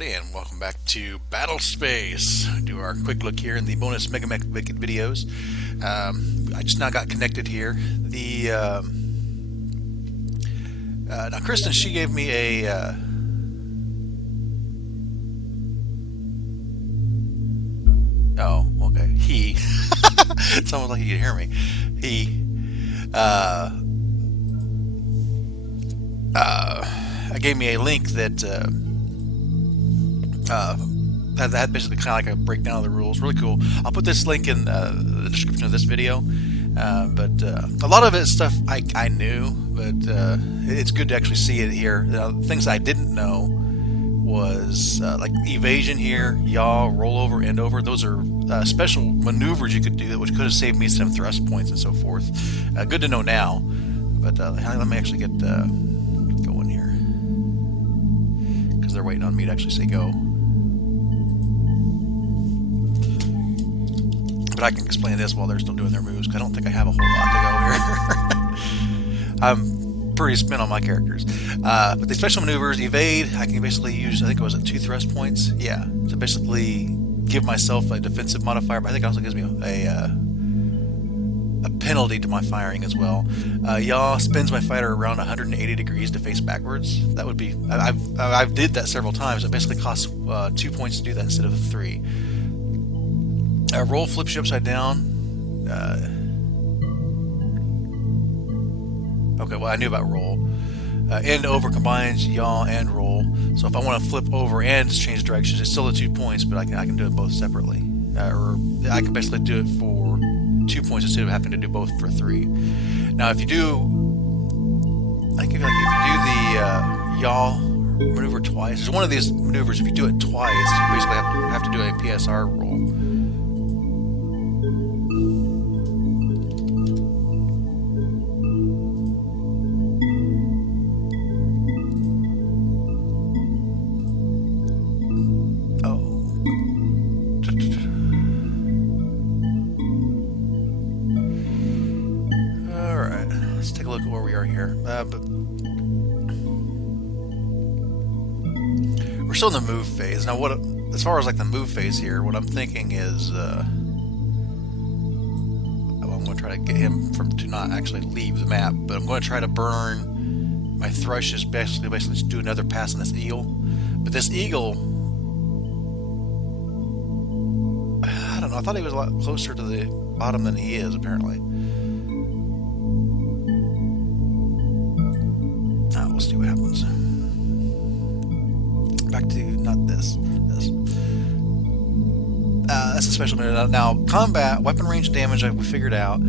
everybody, and welcome back to Battlespace. Do our quick look here in the bonus Megamek videos. I just now got connected here. Now Kristen, she gave me a oh, okay. It's almost like you can hear me. Gave me a link that had basically kind of like a breakdown of the rules. Really cool. I'll put this link in the description of this video. But a lot of it is stuff I knew, but it's good to actually see it here. Things I didn't know was like evasion here, yaw, rollover, end over. Those are special maneuvers you could do, which could have saved me some thrust points and so forth. Good to know now. But let me actually get going here, because they're waiting on me to actually say go. But I can explain this while they're still doing their moves, because I don't think I have a whole lot to go here. I'm pretty spent on my characters. But the special maneuvers, evade, I can basically use, I think it was 2 thrust points. Yeah, to basically give myself a defensive modifier, but I think it also gives me a penalty to my firing as well. Yaw spins my fighter around 180 degrees to face backwards. That would be, I've did that several times. It basically costs 2 points to do that instead of 3. Roll flips you upside down. Okay, well I knew about roll. End over combines yaw and roll. So if I want to flip over and change directions, it's still the 2 points, but I can do it both separately. Or I can basically do it for 2 points instead of having to do both for 3. Now if you do, I think if you do the yaw maneuver twice, there's one of these maneuvers. If you do it twice, you basically have to do a PSR roll. But we're still in the move phase now. As far as like the move phase here, what I'm thinking is, I'm going to try to get him to not actually leave the map, but I'm going to try to burn my thrushes. Basically, just do another pass on this eagle. But this eagle, I don't know. I thought he was a lot closer to the bottom than he is apparently. We'll see what happens. Back to not this. That's a special minute. Now, combat, weapon range damage, we figured out.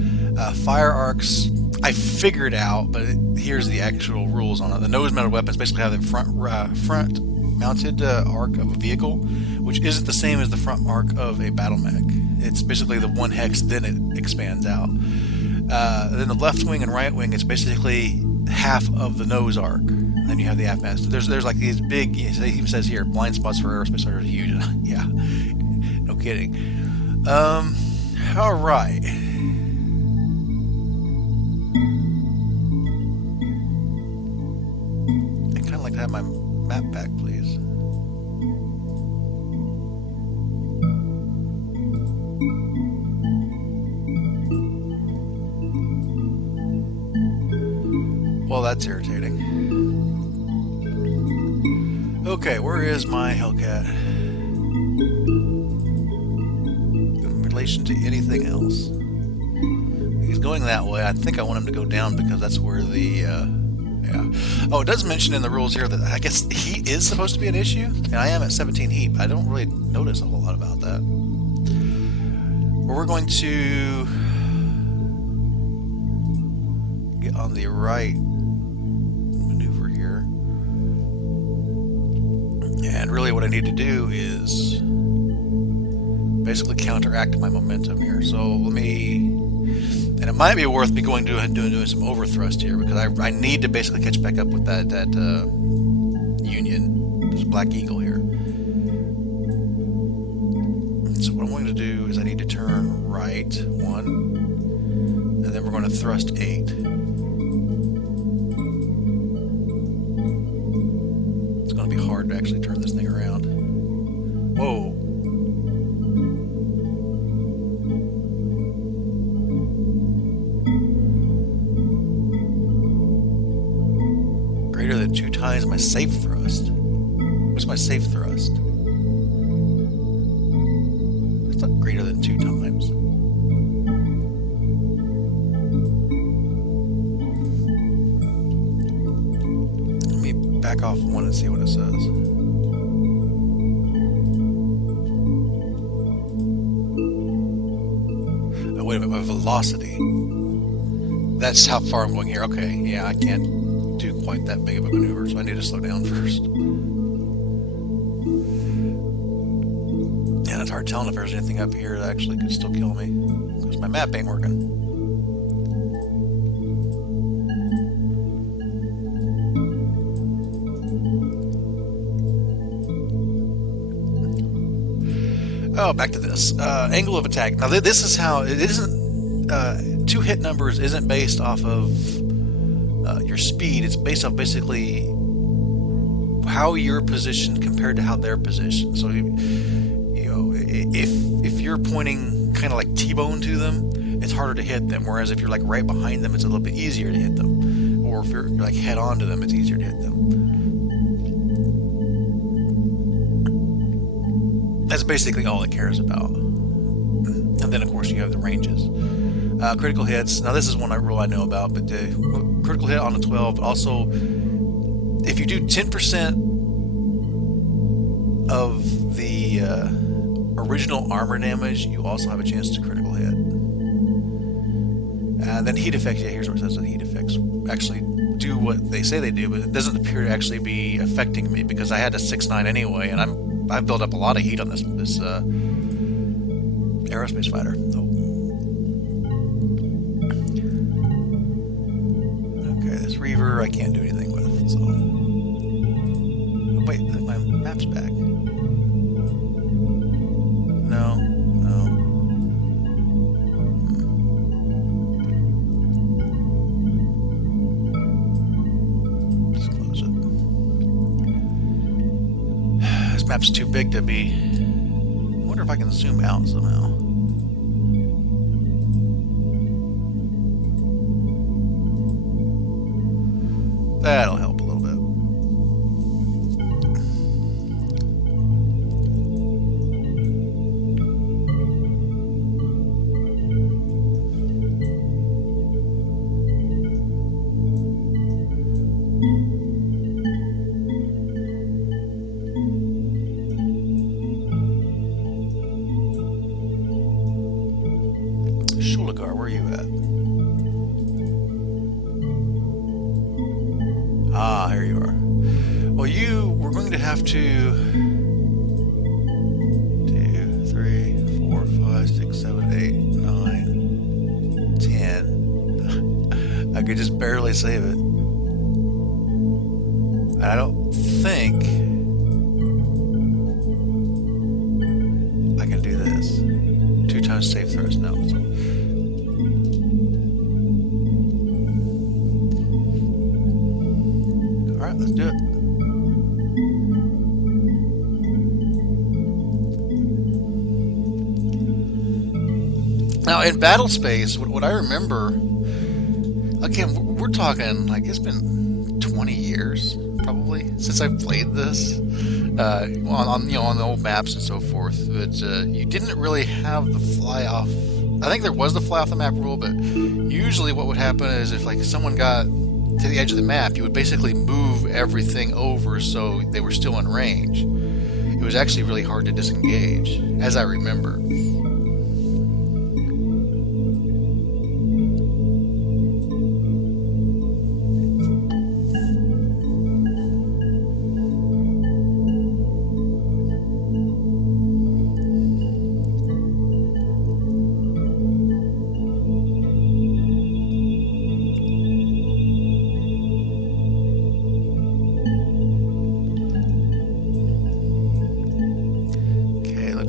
Fire arcs, I figured out, but here's the actual rules on it. The nose-mounted weapons basically have the front-mounted arc of a vehicle, which isn't the same as the front arc of a battle mech. It's basically the 1 hex, then it expands out. Then the left wing and right wing, it's basically half of the nose arc. And then you have the aft mast. There's like these big, it even says here, blind spots for aerospace are huge. Yeah, no kidding. All right. I'd kind of like to have my map back, please. Well, that's irritating. Okay, where is my Hellcat? In relation to anything else. He's going that way. I think I want him to go down because that's where the, yeah. Oh, it does mention in the rules here that I guess heat is supposed to be an issue, and I am at 17 heat, but I don't really notice a whole lot about that. Well, we're going to get on the right maneuver here, and really what I need to do is basically counteract my momentum here. So let me, and it might be worth me going to doing some overthrust here, because I need to basically catch back up with that Union, this Black Eagle here. So what I'm going to do is I need to turn right 1, and then we're going to thrust 8. It's going to be hard to actually turn this thing around. times my safe thrust? What's my safe thrust? It's not greater than 2 times. Let me back off one and see what it says. Oh, wait a minute, my velocity. That's how far I'm going here. Okay, yeah, I can't do quite that big of a maneuver, so I need to slow down first. Yeah, it's hard telling if there's anything up here that actually could still kill me, because my map ain't working. Oh, back to this. Angle of attack. Now, this is how... It isn't... 2 hit numbers isn't based off of your speed. It's based off basically how you're positioned compared to how they're positioned. So, you know, if you're pointing kind of like T-bone to them, it's harder to hit them. Whereas if you're like right behind them, it's a little bit easier to hit them. Or if you're like head on to them, it's easier to hit them. That's basically all it cares about. And then, of course, you have the ranges. Critical hits. Now, this is one rule I know about, but critical hit on a 12. But also, if you do 10% of the original armor damage, you also have a chance to critical hit. And then heat effects. Yeah, here's what it says. The heat effects actually do what they say they do, but it doesn't appear to actually be affecting me because I had a 6.9 anyway, and I've built up a lot of heat on this aerospace fighter. Oh. Okay, this Reaver I can't do anything with, so... Oh, wait, my map's back. No. Just close it. This map's too big to be... I wonder if I can zoom out somehow. That'll help a little bit. Shulagar, where are you at? Ah, here you are. Well, we're going to have to 2, 3, 4, 5, 6, 7, 8, 9, 10. I could just barely save it. I don't think I can do this. 2 times safe thrust now. So. Let's do it. Now, in Battlespace, what I remember, again, we're talking, like, it's been 20 years, probably, since I've played this, on the old maps and so forth, but you didn't really have the fly-off. I think there was the fly-off the map rule, but usually what would happen is if, like, someone got to the edge of the map, you would basically move everything over so they were still in range. It was actually really hard to disengage, as I remember.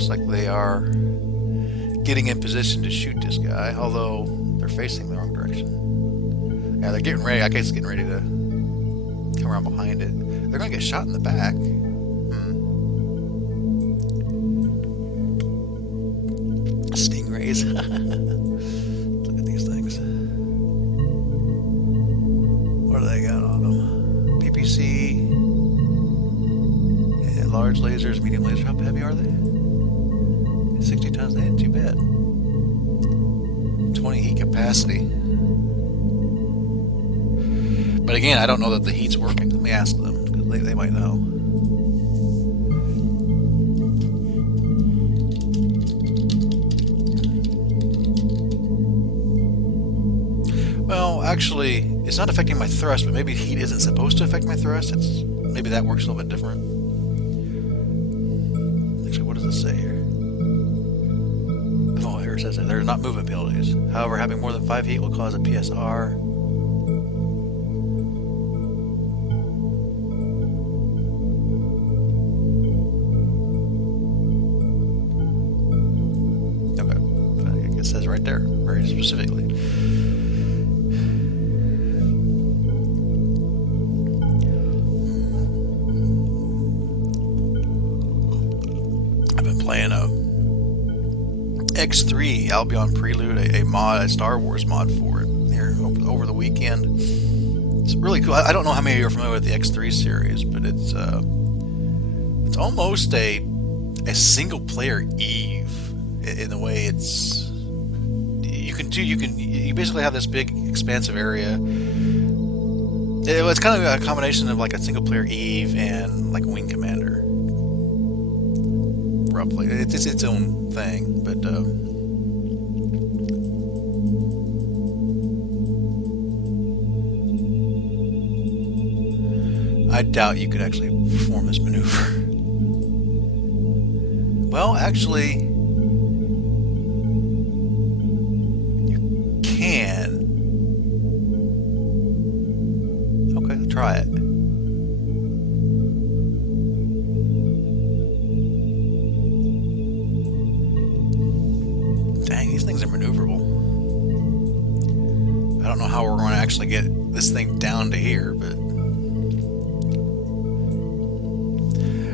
Like they are getting in position to shoot this guy, although they're facing the wrong direction. Yeah, they're getting ready. I guess it's getting ready to come around behind it. They're going to get shot in the back. Stingrays. Look at these things. What do they got on them? PPC. are they? 60 tons. They ain't too bad. 20 heat capacity. But again, I don't know that the heat's working. Let me ask them, because they might know. Well, actually, it's not affecting my thrust, but maybe heat isn't supposed to affect my thrust. Maybe that works a little bit different. Actually, what does it say here? Oh, here it says that there are not movement penalties. However, having more than 5 heat will cause a PSR. Okay, it says right there, very specifically. Playing a X3 Albion Prelude, a Star Wars mod for it here over the weekend. It's really cool. I don't know how many of you are familiar with the X3 series, but it's almost a single player Eve in the way it's you basically have this big expansive area. It's kind of a combination of like a single player Eve and like Wing Commander. Roughly, it's its own thing, but I doubt you could actually perform this maneuver. Well, actually, you can. Okay, let's try it. These things are maneuverable. I don't know how we're going to actually get this thing down to here, but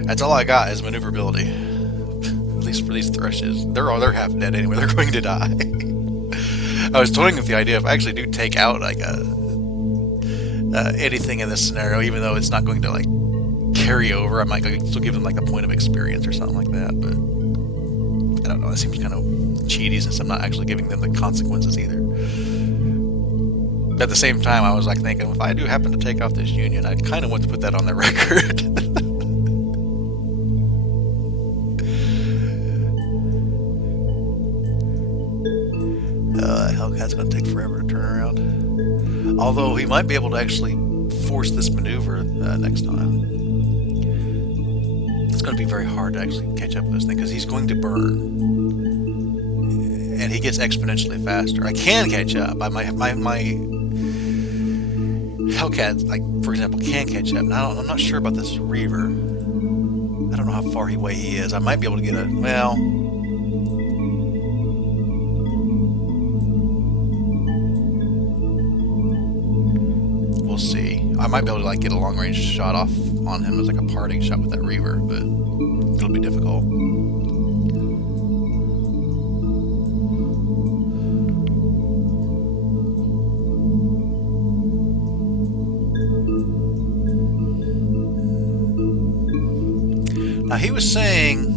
that's all I got is maneuverability. At least for these thrushes. They're half dead anyway. They're going to die. I was toying with the idea if I actually do take out like anything in this scenario, even though it's not going to like carry over, I might still give them like a point of experience or something like that. But I don't know. It seems kind of cheaty since I'm not actually giving them the consequences either. But at the same time, I was like thinking, if I do happen to take off this Union, I kind of want to put that on the record. Hellcat's going to take forever to turn around. Although he might be able to actually force this maneuver next time. It's going to be very hard to actually catch up with this thing because he's going to burn. And he gets exponentially faster. I can catch up. My Hellcat, like for example, can catch up. Now I'm not sure about this Reaver. I don't know how far away he is. I might be able to get a well. We'll see. I might be able to like get a long range shot off on him as like a parting shot with that Reaver, but it'll be difficult. Now he was saying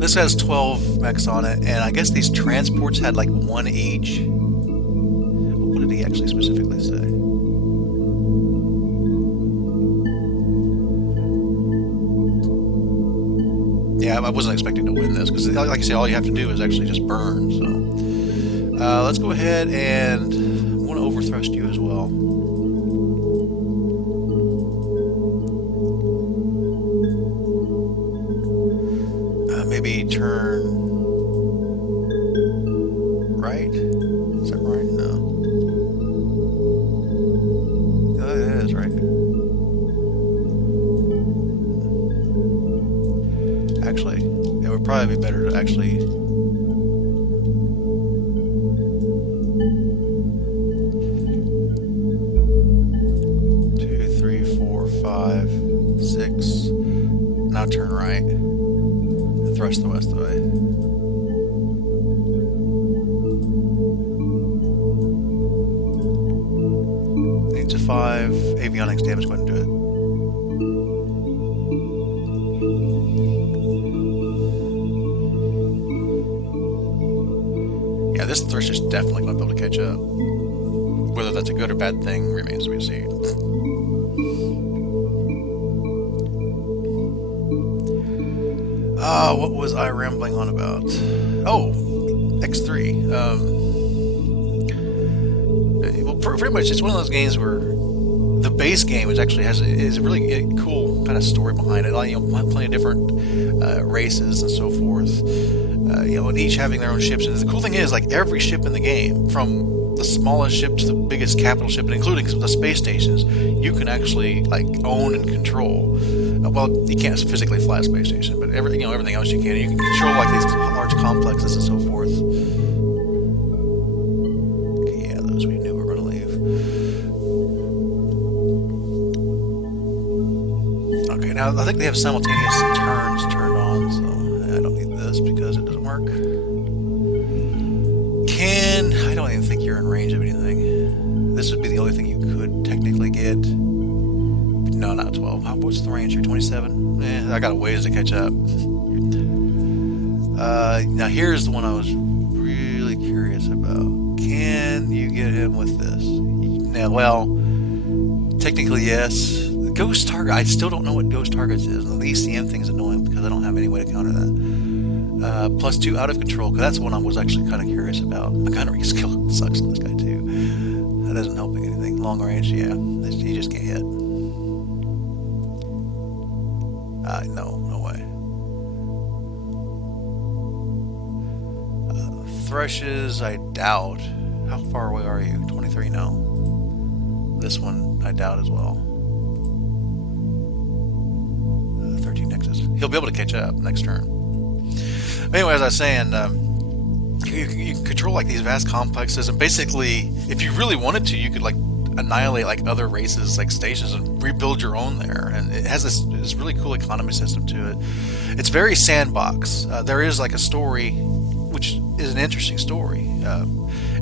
this has 12 mechs on it, and I guess these transports had like 1 each. What did he actually specifically say? Yeah, I wasn't expecting to win this because, like I say, all you have to do is actually just burn. So let's go ahead and I want to overthrust you as well. Maybe turn right? Is that right? No. No, it is, right? Actually, it would probably be better to actually... Two, three, four, 5, 6. Now turn right. Thrust the west away. Needs a 5. Avionics damage, go ahead and do it. this Thresh is definitely going to be able to catch up. Whether that's a good or bad thing remains to be seen. What was I rambling on about? Oh, X3. Well, pretty much it's one of those games where the base game is a really cool kind of story behind it. Plenty of different races and so forth. And each having their own ships. And the cool thing is, like, every ship in the game, from the smallest ship to the biggest capital ship, and including the space stations, you can actually like own and control. Well, you can't physically fly a space station, but everything else you can. You can control like these large complexes and so forth. Okay, yeah, those we knew were going to leave. Okay, now I think they have simultaneous turns turned on, so I don't need this because it doesn't work. I don't even think you're in range of anything. This would be the only thing you could technically get. No, not 12. What's the range here? 27? I got a ways to catch up. Now here's the one I was really curious about. Can you get him with this? Now, well, technically yes. Ghost target. I still don't know what ghost targets is. The ECM thing's annoying because I don't have any way to counter that. +2 out of control, because that's the one I was actually kind of curious about. My countering skill sucks on this guy too. That isn't helping anything. Long range, yeah, he just can't hit. No way. Threshes, I doubt. How far away are you? 23 now. This one, I doubt as well. 13 nexus. He'll be able to catch up next turn. Anyway, as I was saying, you can control like these vast complexes, and basically, if you really wanted to, you could like annihilate like other races, like stations, and rebuild your own there. And it has this really cool economy system to it. It's very sandbox. There is like a story, which is an interesting story.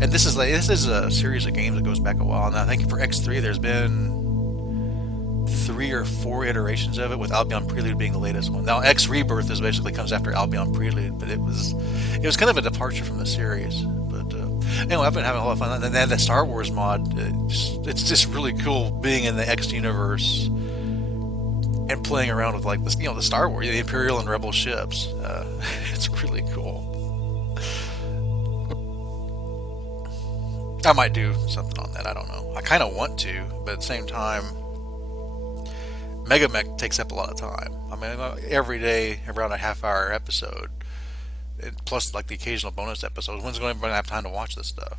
And this is a series of games that goes back a while. And I think for X3, there's been 3 or 4 iterations of it, with Albion Prelude being the latest one. Now X Rebirth basically comes after Albion Prelude, but it was kind of a departure from the series. But anyway, I've been having a lot of fun. And then the Star Wars mod, it's just really cool being in the X universe and playing around with like this, the Star Wars, the Imperial and Rebel ships. It's really cool. I might do something on that. I don't know. I kind of want to, but at the same time, Megamek takes up a lot of time. I mean, every day around a half-hour episode, plus like the occasional bonus episodes. When's going to have time to watch this stuff?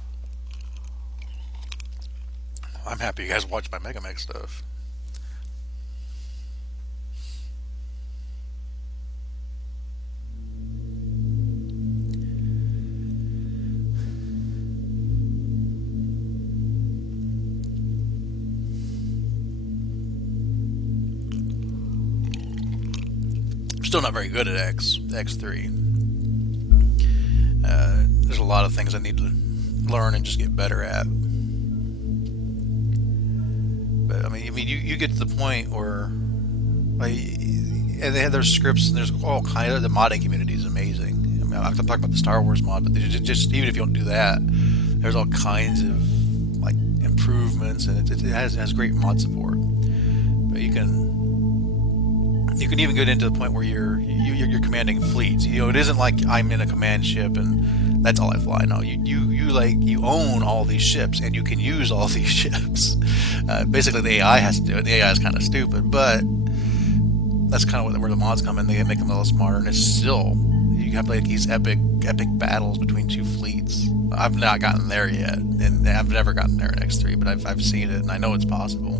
I'm happy you guys watch my Megamek stuff. Still not very good at X3. There's a lot of things I need to learn and just get better at. But I mean, you get to the point where, like, and they have their scripts, and there's all kinds of, the modding community is amazing. I mean, I'm talking about the Star Wars mod, but just even if you don't do that, there's all kinds of like improvements, and it has great mod support. But you can even get into the point where you're commanding fleets. It isn't like I'm in a command ship and that's all I fly. No, you own all these ships and you can use all these ships. Basically, the AI has to do it. The AI is kind of stupid, but that's kind of where the mods come in. They make them a little smarter, and it's still, you have like these epic battles between 2 fleets. I've not gotten there yet, and I've never gotten there in X3, but I've seen it and I know it's possible.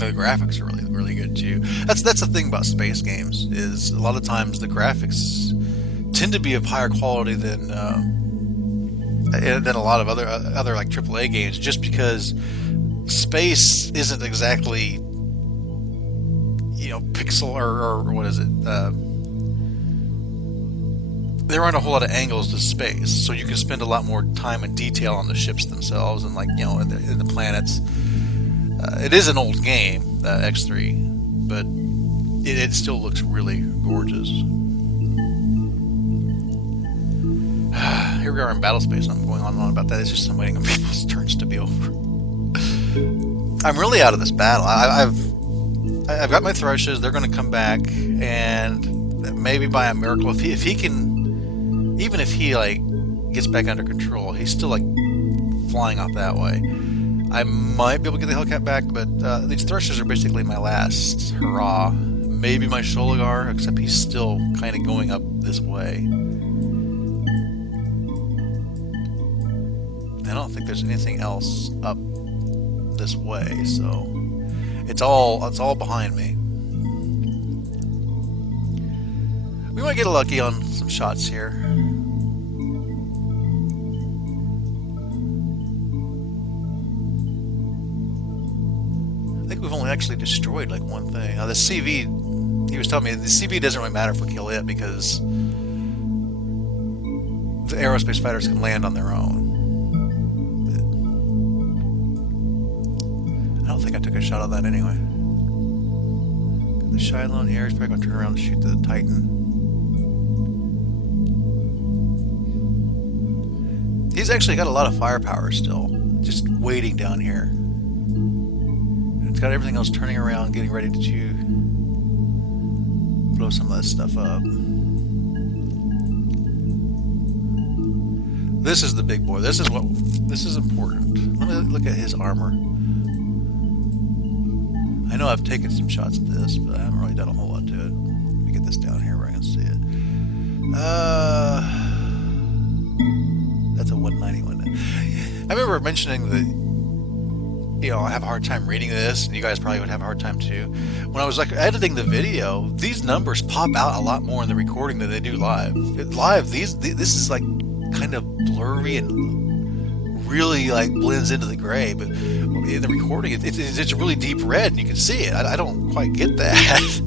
The graphics are really, really good too. That's the thing about space games, is a lot of times the graphics tend to be of higher quality than a lot of other like AAA games, just because space isn't exactly pixel or what is it? There aren't a whole lot of angles to space, so you can spend a lot more time and detail on the ships themselves and in the planets. It is an old game, X3, but it still looks really gorgeous. here we are in Battlespace. I'm going on and on about that. It's just I'm waiting on people's turns to be over. I'm really out of this battle. I've got my thrushes. They're going to come back, and maybe by a miracle, if he can, even if he like gets back under control, he's still like flying off that way. I might be able to get the Hellcat back, but these thrushes are basically my last hurrah. Maybe my Sholigar, except he's still kind of going up this way. I don't think there's anything else up this way, so it's all behind me. We might get lucky on some shots here. I think we've only actually destroyed like one thing. Now the CV, he was telling me the CV doesn't really matter if we kill it because the aerospace fighters can land on their own. I don't think I took a shot of that anyway. Got the Shiloh here. He's probably going to turn around and shoot the Titan. He's actually got a lot of firepower still, just waiting down here. It's got everything else turning around, getting ready to blow some of that stuff up. This is the big boy. This is important. Let me look at his armor. I know I've taken some shots at this, but I haven't really done a whole lot to it. Let me get this down here where I can see it. That's a 191. I remember mentioning that, you know, I have a hard time reading this, and you guys probably would have a hard time too. When I was like editing the video, these numbers pop out a lot more in the recording than they do live. Live, this is like kind of blurry and really like blends into the gray, but in the recording, it's a really deep red, and you can see it. I don't quite get that.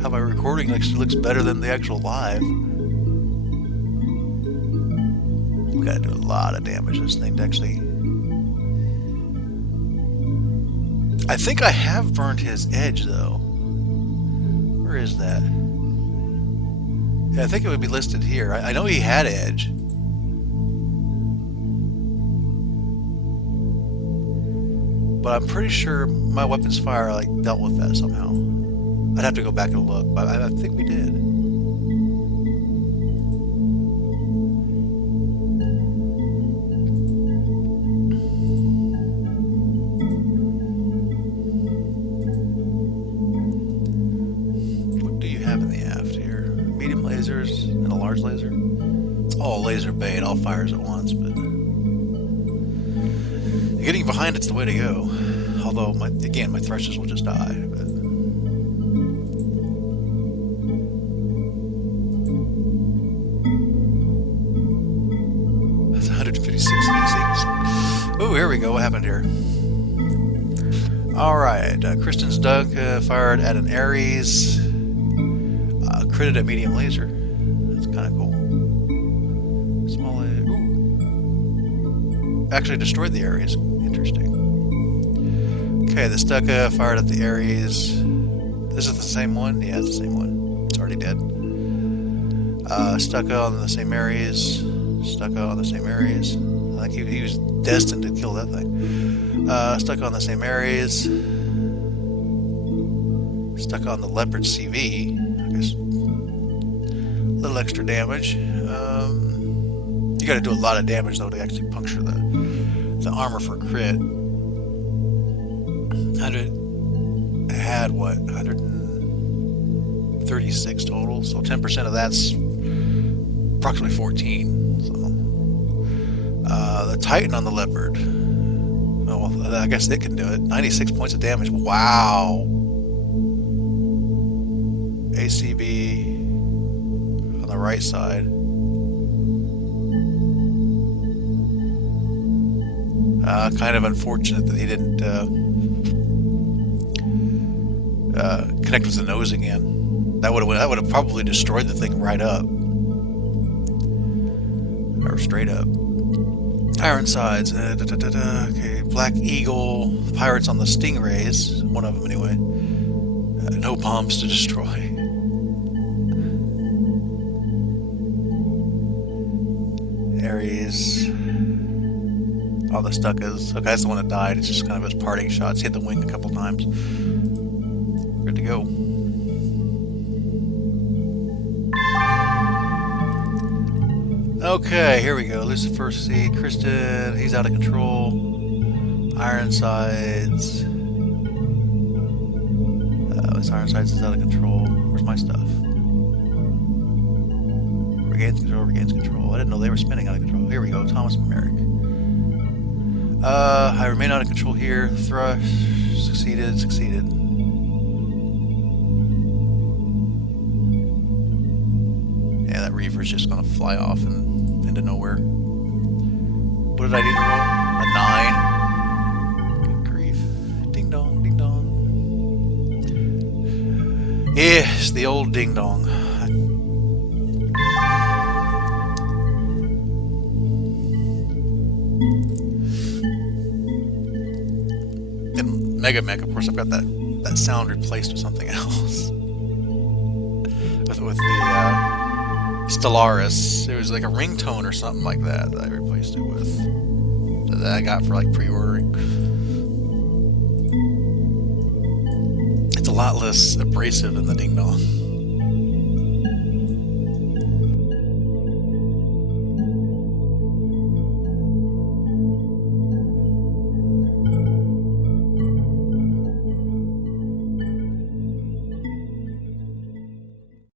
How my recording actually looks better than the actual live. We gotta do a lot of damage to this thing to actually. I think I have burned his edge though. Where is that? Yeah, I think it would be listed here. I know he had edge. But I'm pretty sure my weapons fire like dealt with that somehow. I'd have to go back and look, but I think we did. What do you have in the aft here? Medium lasers and a large laser? It's all laser bait, all fires at once, but getting behind it's the way to go. Although, my thrusters will just die. But. That's 156 D6. Oh, here we go. What happened here? Alright. Kristen's Doug fired at an Ares. Critted at medium laser. That's kind of cool. Small laser. Ooh. Actually destroyed the Ares. Interesting. Okay, the Stuka fired at the Ares. This is the same one? Yeah, it's the same one. It's already dead. Stuka on the same Ares. Stuka on the same Ares. I think he was destined to kill that thing. Stuka on the same Ares. Stuka on the Leopard CV. I guess a little extra damage. You gotta do a lot of damage though to actually puncture the armor for crit. 100 had what? 136 total. So 10% of that's approximately 14. So the Titan on the Leopard. Oh, well, I guess it can do it. 96 points of damage. Wow. ACB on the right side. Kind of unfortunate that he didn't connect with the nose again. That would have probably destroyed the thing right up, or straight up. Ironsides. Okay, Black Eagle. Pirates on the Stingrays. One of them anyway. No bombs to destroy. batteries. Oh, the stuck is. Okay, that's the one that died. It's just kind of his parting shots. He hit the wing a couple times. Good to go. Okay, here we go. Lucifer C. Kristen, he's out of control. Ironsides. This Ironsides is out of control. Where's my stuff? Regains control. I didn't know they were spinning out of control. Here we go. Thomas Merrick. I remain out of control here. Thrush. Succeeded. Yeah, that Reaver's just gonna fly off and into nowhere. What did I do to roll? A 9. Good grief. Ding dong, ding dong. Yes, the old ding dong. In Megamek, of course, I've got that sound replaced with something else. with the Stellaris. It was like a ringtone or something like that I replaced it with. That I got for like pre-ordering. It's a lot less abrasive than the ding dong.